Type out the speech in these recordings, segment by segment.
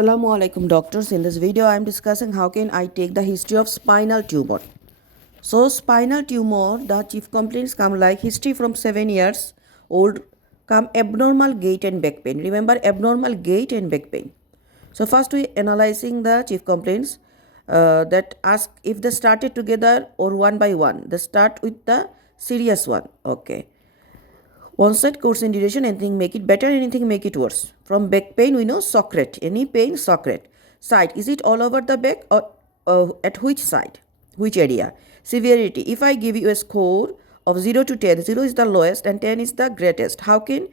Assalamu alaikum doctors. In this video I am discussing how can I take the history of spinal tumor. So spinal tumor, the chief complaints come like history from 7 years old, come abnormal gait and back pain. Remember abnormal gait and back pain. So first we analyzing the chief complaints that ask if they started together or one by one. They start with the serious one. Okay. Onset course in duration, anything make it better, anything make it worse. From back pain, we know Socrates. Any pain, Socrates. Side, is it all over the back or at which side? Which area? Severity, if I give you a score of 0 to 10, 0 is the lowest and 10 is the greatest. How can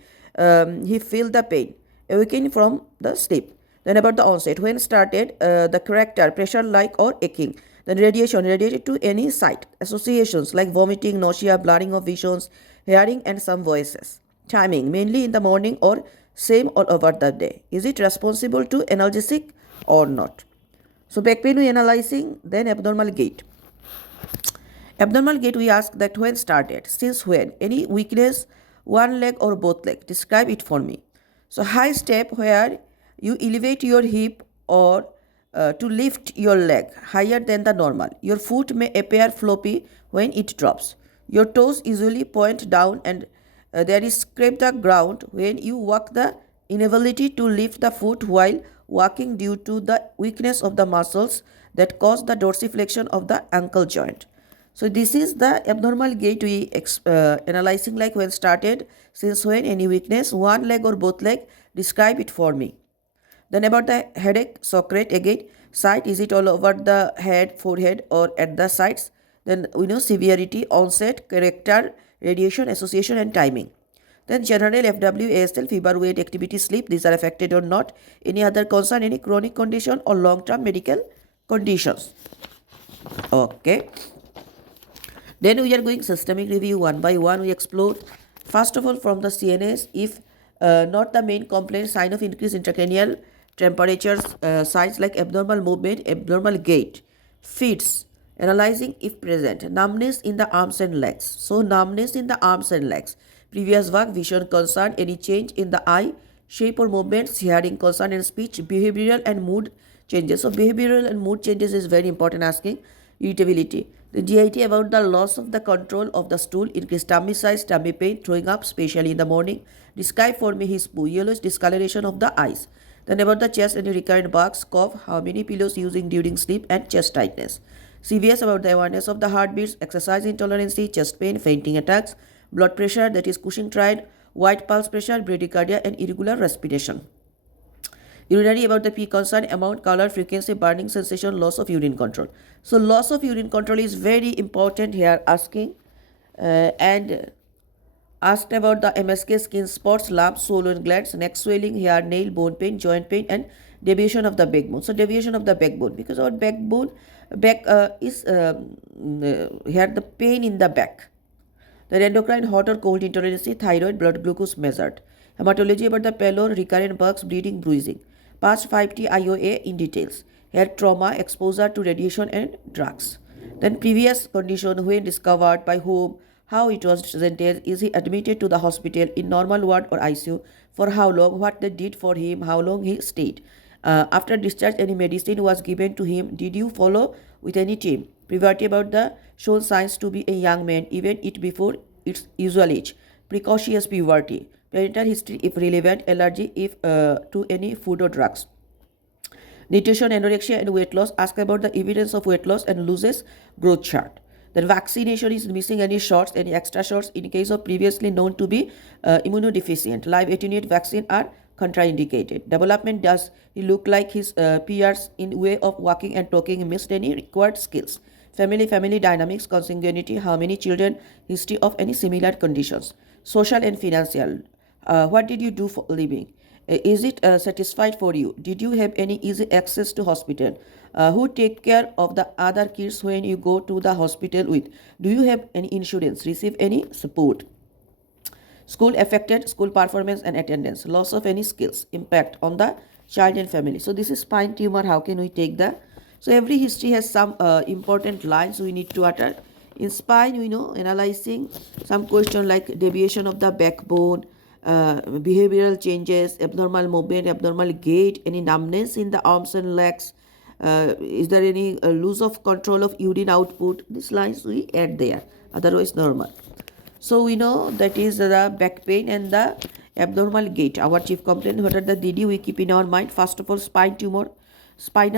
he feel the pain? Awakening from the sleep. Then about the onset, when started, the character, pressure like or aching. Then radiation, radiated to any site. Associations like vomiting, nausea, blurring of visions, hearing and some voices. Timing, mainly in the morning or same all over the day. Is it responsible to analgesic or not? So back pain we analyzing, then abnormal gait. Abnormal gait we ask that when started, since when, any weakness, one leg or both leg. Describe it for me. So high step where you elevate your hip or to lift your leg higher than the normal. Your foot may appear floppy when it drops. Your toes usually point down and there is scrape the ground when you walk. The inability to lift the foot while walking due to the weakness of the muscles that cause the dorsiflexion of the ankle joint. So this is the abnormal gait we analyzing like when started, since when, any weakness, one leg or both leg. Describe it for me. Then about the headache, Socrates again, site, is it all over the head, forehead or at the sides? Then we know severity, onset, character, radiation, association and timing. Then general FW, ASL, fever, weight, activity, sleep, these are affected or not. Any other concern, any chronic condition or long-term medical conditions. Okay. Then we are going systemic review one by one. We explore first of all from the CNS, if not the main complaint, sign of increased intracranial temperatures, signs like abnormal movement, abnormal gait, fits, analyzing if present, numbness in the arms and legs. So numbness in the arms and legs, previous work, vision concern, any change in the eye, shape or movements, hearing concern and speech, behavioral and mood changes. So behavioral and mood changes is very important asking. Irritability. The GIT about the loss of the control of the stool, increased tummy size, tummy pain, throwing up, especially in the morning. Describe for me his poo, yellowish discoloration of the eyes. Then about the chest, any recurrent bugs, cough, how many pillows using during sleep and chest tightness. CVS about the awareness of the heartbeats, exercise intolerance, chest pain, fainting attacks, blood pressure, that is Cushing triad, white pulse pressure, bradycardia and irregular respiration. Urinary about the pee concern, amount, color, frequency, burning sensation, loss of urine control. So loss of urine control is very important here asking. And asked about the MSK, skin spots, lumps, swollen glands, neck swelling, hair, nail, bone pain, joint pain and deviation of the backbone. So deviation of the backbone, because our backbone is here the pain in the back. The endocrine, hot or cold intolerance, thyroid, blood glucose measured. Hematology about the pallor, recurrent bugs, bleeding, bruising. Past 5T IOA in details. Head trauma, exposure to radiation and drugs. Then previous condition, when discovered, by whom, how it was presented, is he admitted to the hospital in normal ward or ICU, for how long, what they did for him, how long he stayed. After discharge, any medicine was given to him, did you follow with any team? Puberty about the shown signs to be a young man, even it before its usual age. Precocious puberty. Parental history if relevant, allergy if to any food or drugs. Nutrition, anorexia and weight loss. Ask about the evidence of weight loss and loses growth chart. Then vaccination is missing any shots, any extra shots in case of previously known to be immunodeficient. Live attenuate vaccine are contraindicated. Development, does he look like his peers in way of walking and talking, missed any required skills. Family dynamics, consanguinity, how many children, history of any similar conditions. Social and financial, what did you do for living? Is it satisfied for you? Did you have any easy access to hospital? Who take care of the other kids when you go to the hospital with? Do you have any insurance? Receive any support? School affected, school performance and attendance. Loss of any skills. Impact on the child and family. So this is spine tumor. How can we take the? So every history has some important lines we need to utter. In spine, we know, analyzing some question like deviation of the backbone, behavioral changes, abnormal movement, abnormal gait, any numbness in the arms and legs, is there any loss of control of urine output, these lines we add there, otherwise normal. So we know that is the back pain and the abnormal gait. Our chief complaint, what are the DD we keep in our mind? First of all, spinal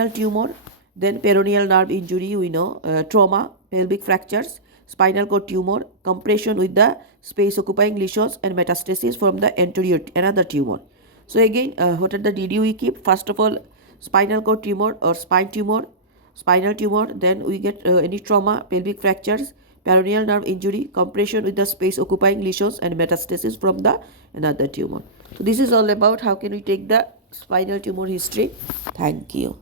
tumor, then peroneal nerve injury, we know, trauma, pelvic fractures, spinal cord tumor, compression with the space occupying lesions, and metastasis from the anterior, another tumor. So again, what are the DD we keep? First of all, spinal cord tumor or spinal tumor, then we get any trauma, pelvic fractures, peroneal nerve injury, compression with the space occupying lesions, and metastasis from the another tumor. So this is all about how can we take the spinal tumor history. Thank you.